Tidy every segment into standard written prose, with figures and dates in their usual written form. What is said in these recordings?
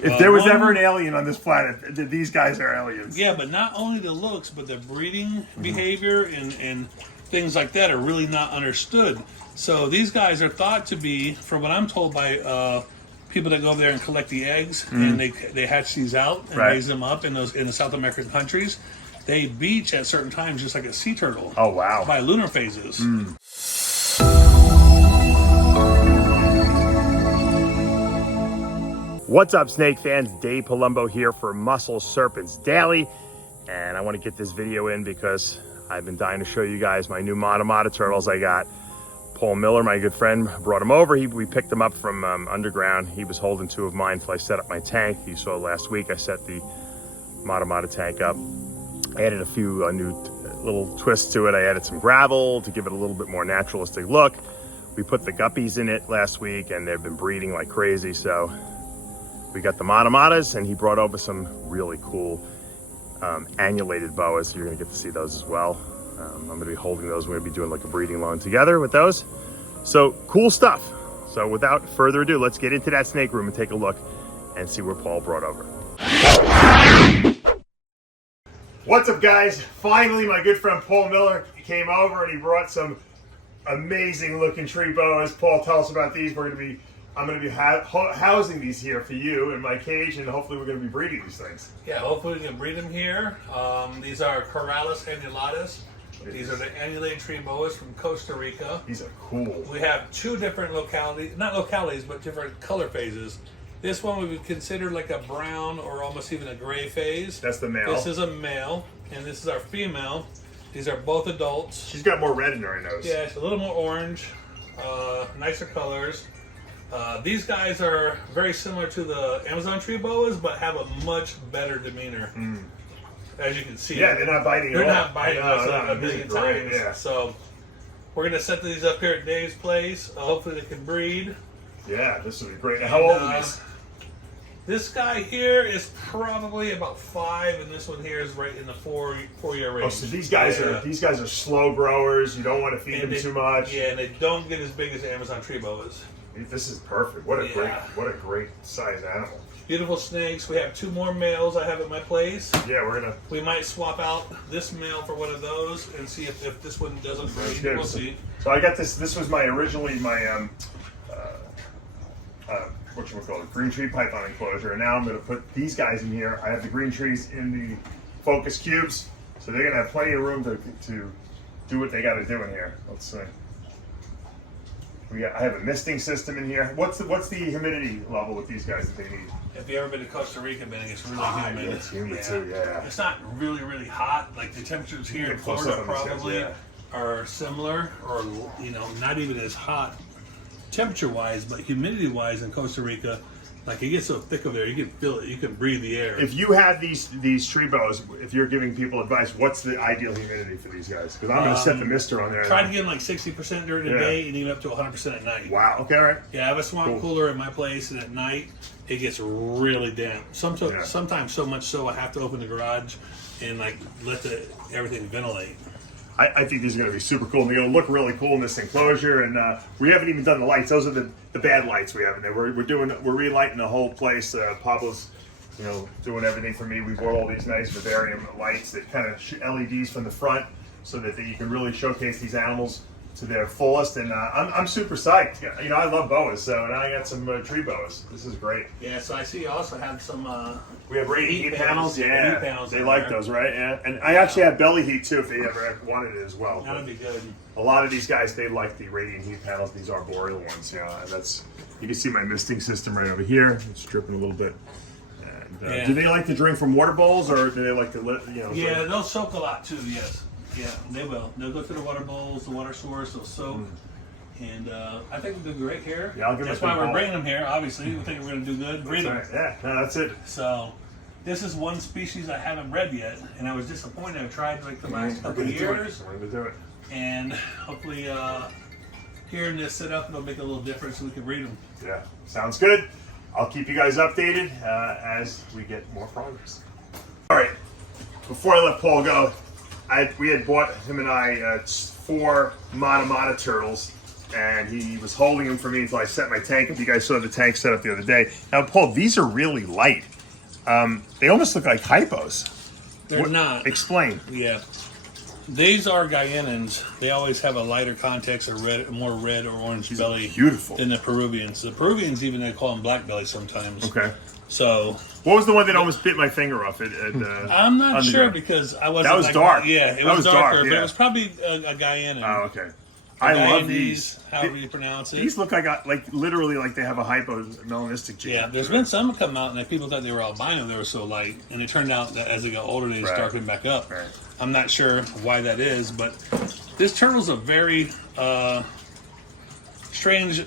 If there was ever an alien on this planet, these guys are aliens. Yeah, but not only the looks, but the breeding behavior and things like that are really not understood. So these guys are thought to be, from what I'm told by people that go over there and collect the eggs, and they hatch these out and raise them up in the South American countries. They beach at certain times just like a sea turtle. Oh, wow. By lunar phases. What's up, snake fans? Dave Palumbo here for Muscle Serpents Daily, and I want to get this video in because I've been dying to show you guys my new Annulated turtles I got. Paul Miller, my good friend, brought them over. We picked them up from underground. He was holding two of mine until I set up my tank. You saw last week I set the Annulated tank up. I added a few new little twists to it. I added some gravel to give it a little bit more naturalistic look. We put the guppies in it last week, and they've been breeding like crazy, so we got the Annulates, and he brought over some really cool Annulated boas. You're gonna get to see those as well. I'm gonna be holding those. We're gonna be doing like a breeding loan together with those. So cool stuff. So without further ado, let's get into that snake room and take a look and see what Paul brought over. What's up, guys? Finally, my good friend Paul Miller came over and he brought some amazing looking tree boas. Paul, tell us about these. I'm going to be housing these here for you in my cage, and hopefully we're going to be breeding these things. Yeah, hopefully we can breed them here. These are Turles Annulates. These are the Annulated tree boas from Costa Rica. These are cool. We have two different localities, not localities, but different color phases. This one we would consider like a brown or almost even a gray phase. That's the male. This is a male, and this is our female. These are both adults. She's got more red in her nose. Yeah, it's a little more orange, nicer colors. These guys are very similar to the Amazon tree boas, but have a much better demeanor. As you can see. Yeah, they're not biting They're at all. not biting us a million times. Yeah. So we're going to set these up here at Dave's place. Hopefully they can breed. Yeah, this will be great. Now, how old are these? This guy here is probably about 5, and this one here is right in the 4-year range. Oh, so these guys are slow growers. You don't want to feed them too much. Yeah, and they don't get as big as the Amazon tree boas. This is perfect. What a great size animal. Beautiful snakes. We have 2 more males I have at my place. Yeah, we might swap out this male for one of those and see if this one doesn't breed. We'll see. So I got this. This was originally my whatchamacallit, green tree python enclosure, and now I'm going to put these guys in here. I have the green trees in the focus cubes, so they're going to have plenty of room to do what they got to do in here. Let's see. I have a misting system in here. What's the humidity level with these guys that they need? If you ever been to Costa Rica, man, it gets really humid. Yeah, it's humid too, yeah. It's not really, really hot. Like the temperatures here in Florida probably are similar, or not even as hot temperature-wise, but humidity-wise in Costa Rica, like it gets so thick over there, you can feel it. You can breathe the air. If you have these tree boas, if you're giving people advice, what's the ideal humidity for these guys? Because I'm going to set the mister on there. Try to get them like 60% during the day and even up to 100% at night. Wow. Okay. All right. Yeah, I have a swamp cooler in my place, and at night it gets really damp. Sometimes so much so I have to open the garage and like let everything ventilate. I think these are going to be super cool. And they're going to look really cool in this enclosure. And we haven't even done the lights. Those are the bad lights we have in there. We're relighting the whole place. Pablo's, doing everything for me. We bought all these nice vivarium lights that kind of shoot LEDs from the front, so that you can really showcase these animals to their fullest. And I'm super psyched. I love boas, so now I got some tree boas. This is great. Yeah. So I see you also have some. We have radiant heat panels. Yeah, heat panels they like those, right? Yeah, and I actually have belly heat too if they ever wanted it as well. That'd be good. A lot of these guys, they like the radiant heat panels. These arboreal ones. You can see my misting system right over here. It's dripping a little bit. And, do they like to drink from water bowls, or do they like to Yeah, they'll soak a lot too. Yes. Yeah, they will. They'll go to the water bowls, the water source. They'll soak. And I think we'll do great here. Yeah, that's why we're bringing them here. Obviously, we think we're going to do good. Breed them. Yeah, no, that's it. So, this is one species I haven't bred yet, and I was disappointed. I've tried like the last couple of years. We're going to do it. And hopefully, here in this setup, it'll make a little difference so we can breed them. Yeah, sounds good. I'll keep you guys updated as we get more progress. All right, before I let Paul go, we had bought him and I 4 Annulated turtles, and he was holding them for me until I set my tank up. You guys saw the tank set up the other day. Now, Paul, these are really light. They almost look like hypos. They're not. Explain. Yeah. These are Guyanans. They always have a lighter context, or more red or orange belly Beautiful. than the Peruvians. The Peruvians, even they call them black belly sometimes. Okay. So what was the one that almost bit my finger off? I'm not sure because I wasn't. That was dark. Yeah, it That was was darker, dark, but yeah. it was probably a Guyanan. Oh, okay. I love these. However you pronounce it. These look like literally like they have a hypomelanistic gene. Yeah, there's been some that come out and people thought they were albino. They were so light, and it turned out that as they got older, they just darkened back up. Right. I'm not sure why that is, but this turtle's a very strange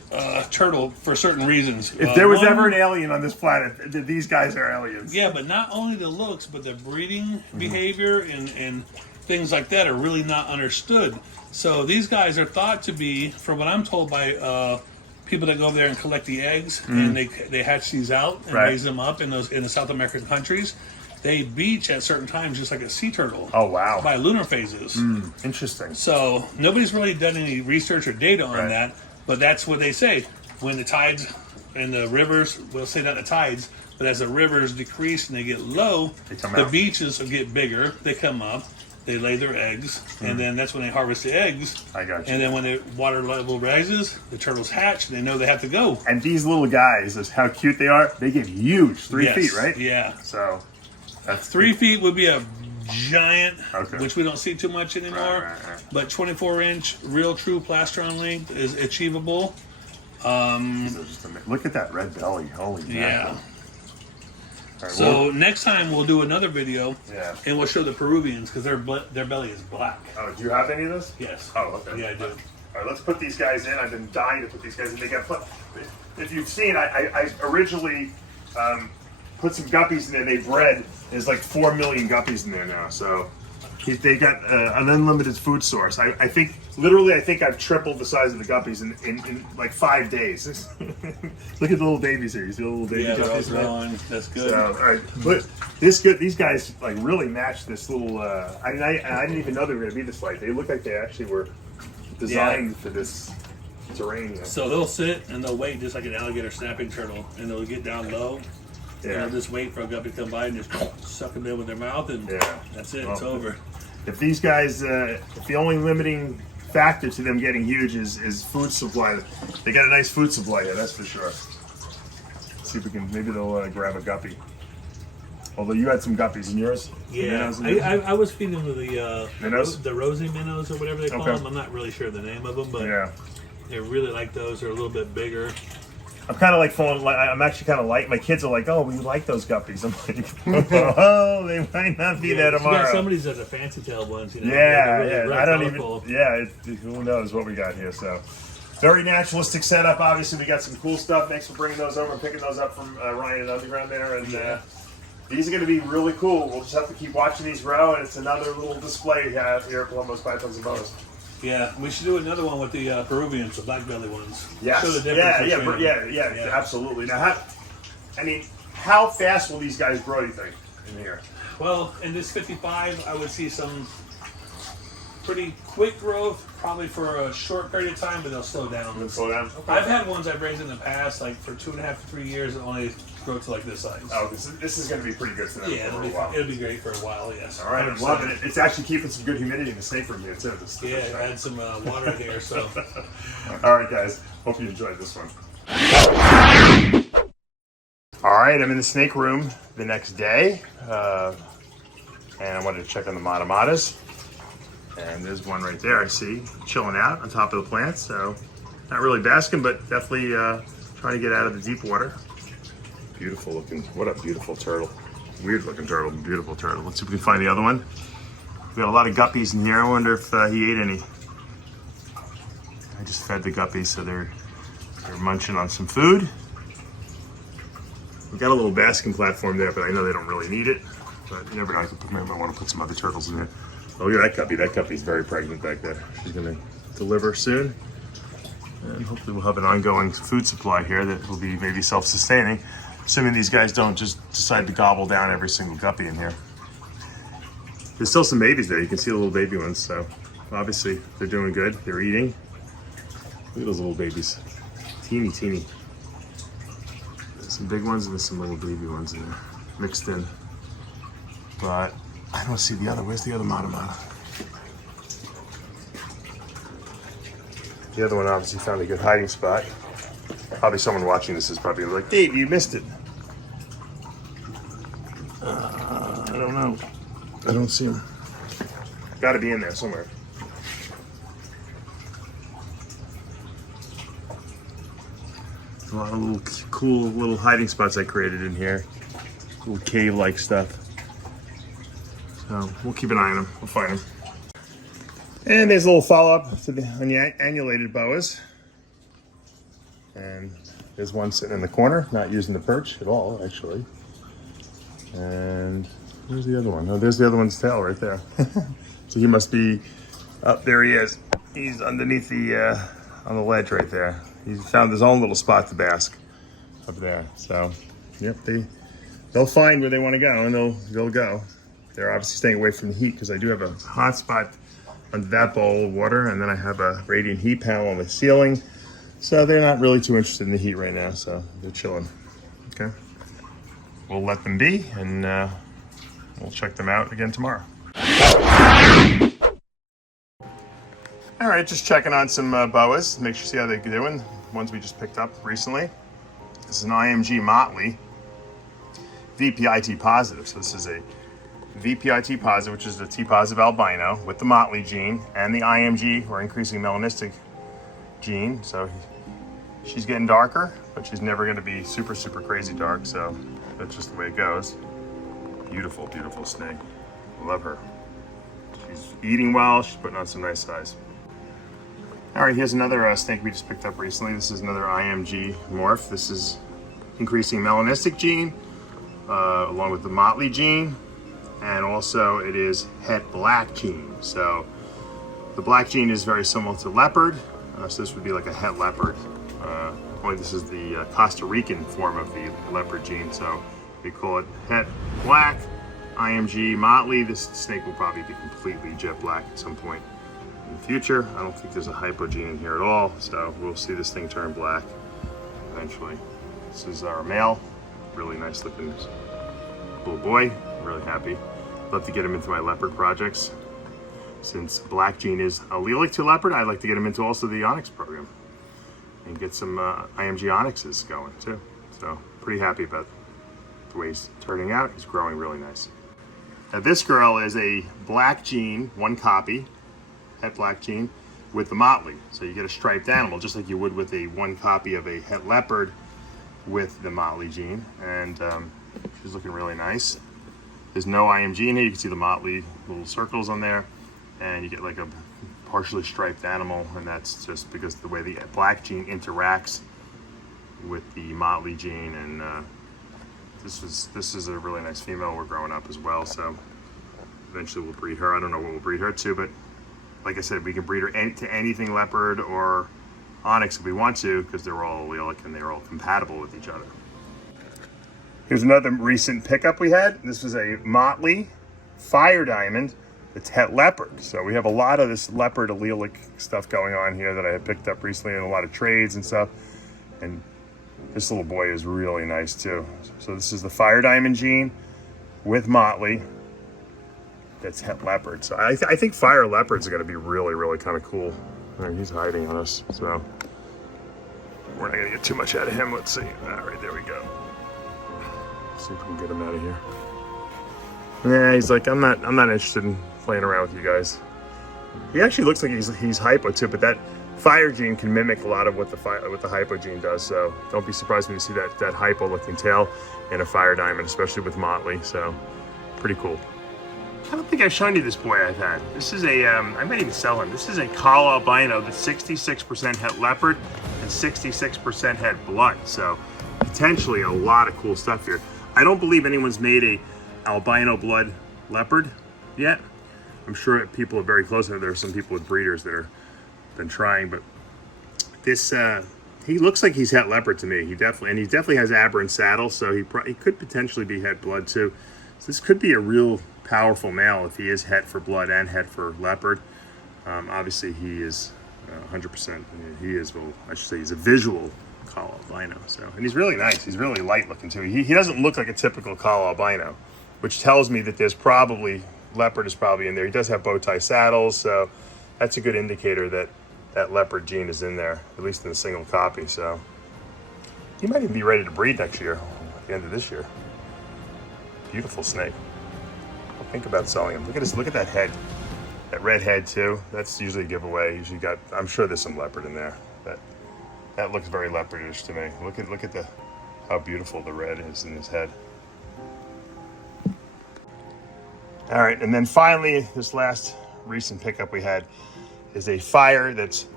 turtle for certain reasons. If there was ever an alien on this planet, these guys are aliens. Yeah, but not only the looks, but the breeding behavior and things like that are really not understood. So these guys are thought to be, from what I'm told by people that go over there and collect the eggs, and they hatch these out and raise them up in the South American countries. They beach at certain times just like a sea turtle. Oh, wow. By lunar phases. Interesting. So nobody's really done any research or data on that, but that's what they say. When the tides and the rivers, we'll say not the tides, but as the rivers decrease and they get low, the beaches will get bigger. They come up, they lay their eggs, and then that's when they harvest the eggs. I got you. And then when the water level rises, the turtles hatch, and they know they have to go. And these little guys, how cute they are, they get huge. 3 feet, right? Yeah. So that's 3 feet would be a giant, Okay. which we don't see too much anymore. Right. But 24-inch real true plastron length is achievable. Look at that red belly. Holy Yeah. Right, So next time we'll do another video, Yeah. and we'll show the Peruvians because their belly is black. Oh, do you have any of this? Yes. Oh, okay. Yeah, I do. All right, let's put these guys in. I've been dying to put these guys in. They got put. If you've seen, I originally put some guppies in there. They bred. There's like 4 million guppies in there now. So they got an unlimited food source. I think literally, I think I've tripled the size of the guppies in like 5 days. Look at the little babies here. You see the little baby guppies? Growing. That's good. So, all right, but these guys like really match this little. I didn't even know they were going to be this light. They look like they actually were designed for this terrain. Here. So they'll sit and they'll wait just like an alligator snapping turtle, and they'll get down low. And they'll just wait for a guppy to come by and just suck them in with their mouth, and that's it. Well, it's over. If these guys, if the only limiting factor to them getting huge is food supply, they got a nice food supply here, that's for sure. Let's see if we can, maybe they'll grab a guppy. Although you had some guppies in yours. Yeah, I was feeding them the rosy minnows or whatever they call them. I'm not really sure the name of them, but they really like those. They're a little bit bigger. I'm kind of like falling. I'm actually kind of light. My kids are like, "Oh, we like those guppies." I'm like, "Oh, they might not be there tomorrow." Some of these are the fancy tail ones. You know, really I don't colorful. Even. Who knows what we got here? So, very naturalistic setup. Obviously, we got some cool stuff. Thanks for bringing those over and picking those up from Ryan and Underground there. And these are going to be really cool. We'll just have to keep watching these grow, and it's another little display here at Columbo's Pythons and Boas. Yeah, we should do another one with the Peruvians, the black belly ones. Yes. Show the difference yeah, absolutely. Now, how fast will these guys grow, you think, in here? Well, in this 55, I would see some pretty quick growth, probably for a short period of time, but they'll slow down. Okay. I've had ones I've raised in the past, like for 2.5 to 3 years, that only grow to like this size. Oh, this is going to be pretty good for them for a while. It'll be great for a while, yes. All right, I'm loving it. It's actually keeping some good humidity in the snake room here, too. I had some water here, so. All right, guys. Hope you enjoyed this one. All right, I'm in the snake room the next day, and I wanted to check on the Matamatas. And there's one right there I see, chilling out on top of the plant. So, not really basking, but definitely trying to get out of the deep water. Beautiful looking, what a beautiful turtle. Weird looking turtle, beautiful turtle. Let's see if we can find the other one. We got a lot of guppies in here. I wonder if he ate any. I just fed the guppies, so they're munching on some food. We got a little basking platform there, but I know they don't really need it. But you never know, I might want to put some other turtles in there. Oh, look at that guppy. That guppy's very pregnant back there. She's gonna deliver soon. And hopefully we'll have an ongoing food supply here that will be maybe self-sustaining. Assuming these guys don't just decide to gobble down every single guppy in here. There's still some babies there. You can see the little baby ones. So obviously they're doing good. They're eating. Look at those little babies. Teeny, teeny. There's some big ones and there's some little baby ones in there, mixed in. But I don't see the other. Where's the other Matamata? The other one obviously found a good hiding spot. Probably someone watching this is probably like, Dave, you missed it. I don't know. I don't see him. Got to be in there somewhere. A lot of little cool little hiding spots I created in here. Little cave-like stuff. So we'll keep an eye on them. We'll find them. And there's a little follow-up to the Annulated Boas. And there's one sitting in the corner, not using the perch at all, actually. And where's the other one? Oh, there's the other one's tail right there. So he must be up there. He is. He's underneath the on the ledge right there. He's found his own little spot to bask up there. So, yep, they'll find where they want to go, and they'll go. They're obviously staying away from the heat because I do have a hot spot under that bowl of water, and then I have a radiant heat panel on the ceiling. So they're not really too interested in the heat right now, so they're chilling. Okay, we'll let them be, and we'll check them out again tomorrow. All right, just checking on some boas. Make sure you see how they're doing. Ones we just picked up recently. This is an IMG Motley VPIT positive. So this is a VPIT positive, which is the T positive albino with the Motley gene and the IMG, or increasing melanistic gene. So she's getting darker, but she's never going to be super, super crazy dark. So that's just the way it goes. Beautiful, beautiful snake. Love her. She's eating well. She's putting on some nice size. All right, here's another snake we just picked up recently. This is another IMG morph. This is increasing melanistic gene, along with the Motley gene, and also it is het black gene. So the black gene is very similar to leopard, so this would be like a het leopard. Only this is the Costa Rican form of the leopard gene, so we call it het black. IMG Motley. This snake will probably be completely jet black at some point in the future. I don't think there's a hypogene in here at all, so we'll see this thing turn black eventually. This is our male, really nice looking little boy. Really happy. Love to get him into my leopard projects. Since black gene is allelic to leopard, I'd like to get him into also the onyx program and get some IMG onyxes going too. So pretty happy about the way he's turning out. He's growing really nice. Now this girl is a black gene, one copy, het black gene, with the Motley. So you get a striped animal, just like you would with a one copy of a het leopard with the Motley gene. And she's looking really nice. There's no IMG in here. You can see the Motley little circles on there. And you get like a partially striped animal. And that's just because the way the black gene interacts with the Motley gene. And this is a really nice female. We're growing up as well, so eventually we'll breed her. I don't know what we'll breed her to, but like I said, we can breed her to anything leopard or onyx if we want to, because they're all allelic and they're all compatible with each other. Here's another recent pickup we had. This was a Motley Fire Diamond. It's het leopard. So we have a lot of this leopard allelic stuff going on here that I had picked up recently in a lot of trades and stuff. And this little boy is really nice too. So this is the Fire Diamond gene with Motley. That's het leopard. So I think fire leopards are going to be really, really kind of cool. All right, he's hiding on us, so we're not going to get too much out of him. Let's see. All right, there we go. Let's see if we can get him out of here. Yeah, he's like, I'm not interested in playing around with you guys. He actually looks like he's hypo too, but that fire gene can mimic a lot of what the hypo gene does. So don't be surprised when you see that hypo looking tail in a fire diamond, especially with Motley. So pretty cool. I don't think I've shown you this boy I've had. This is a, I might even sell him. This is a Call albino that's 66% het leopard and 66% het blood. So potentially a lot of cool stuff here. I don't believe anyone's made a albino blood leopard yet. I'm sure people are very close. There are some people with breeders that are been trying, but this he looks like he's het leopard to me. He definitely has aberrant saddle, so he could potentially be het blood too. So this could be a real powerful male if he is het for blood and het for leopard. Obviously he is 100%. I mean, he is, well, I should say he's a visual Kala albino. So, and he's really nice. He's really light looking too. He doesn't look like a typical Kala albino, which tells me that there's probably, leopard is probably in there. He does have bow tie saddles, so that's a good indicator that that leopard gene is in there, at least in a single copy. So he might even be ready to breed next year, at the end of this year. Beautiful snake. I'll think about selling him. Look at this, look at that head. That red head too. That's usually a giveaway. Usually got, I'm sure there's some leopard in there. That looks very leopardish to me. Look at the how beautiful the red is in his head. All right, and then finally, this last recent pickup we had is a fire that's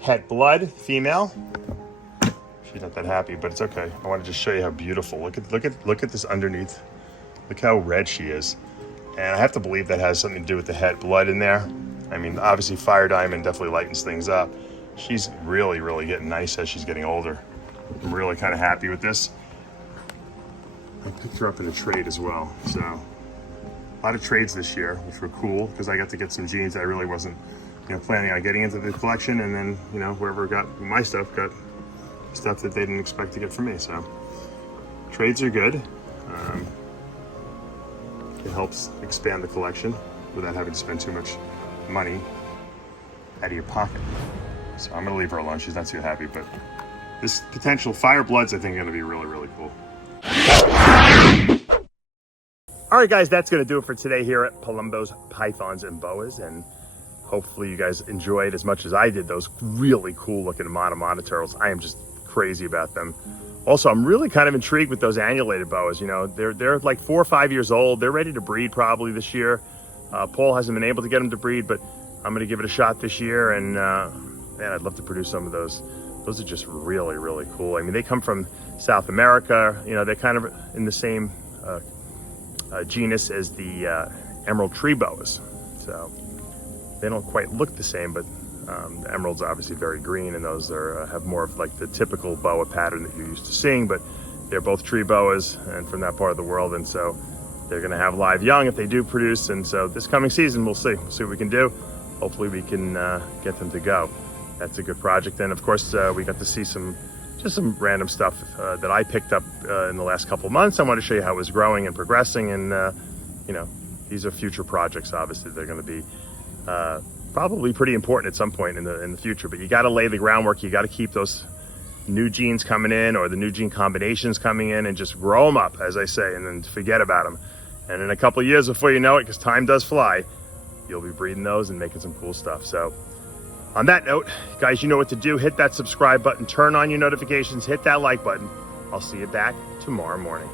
het blood, female. She's not that happy, but it's okay. I want to just show you how beautiful. Look at this underneath. Look how red she is. And I have to believe that has something to do with the het blood in there. I mean, obviously fire diamond definitely lightens things up. She's really, really getting nice as she's getting older. I'm really kind of happy with this. I picked her up in a trade as well. So a lot of trades this year, which were cool because I got to get some genes that I really wasn't, planning on getting into the collection. And then, whoever got my stuff got stuff that they didn't expect to get from me. So trades are good. It helps expand the collection without having to spend too much money out of your pocket. So I'm gonna leave her alone. She's not too happy, but this potential fire bloods, I think, are gonna be really, really cool. All right, guys, that's gonna do it for today here at Palumbo's Pythons and Boas, and hopefully you guys enjoyed as much as I did those really cool looking Monomata turtles. I am just crazy about them. Also, I'm really kind of intrigued with those annulated boas. They're like 4 or 5 years old. They're ready to breed probably this year. Paul hasn't been able to get them to breed, but I'm going to give it a shot this year. And man, I'd love to produce some of those. Those are just really, really cool. I mean, they come from South America. They're kind of in the same genus as the emerald tree boas. So they don't quite look the same, but the emerald's obviously very green, and those are have more of like the typical boa pattern that you're used to seeing, but they're both tree boas and from that part of the world, and so they're going to have live young if they do produce. And so this coming season, we'll see what we can do. Hopefully we can get them to go. That's a good project. And of course, we got to see some random stuff that I picked up in the last couple of months. I want to show you how it was growing and progressing, and these are future projects. Obviously, they're going to be probably pretty important at some point in the future, but you got to lay the groundwork. You got to keep those new genes coming in, or the new gene combinations coming in, and just grow them up, as I say, and then forget about them. And in a couple of years, before you know it, because time does fly, you'll be breeding those and making some cool stuff. So on that note, guys, you know what to do. Hit that subscribe button, turn on your notifications, hit that like button. I'll see you back tomorrow morning.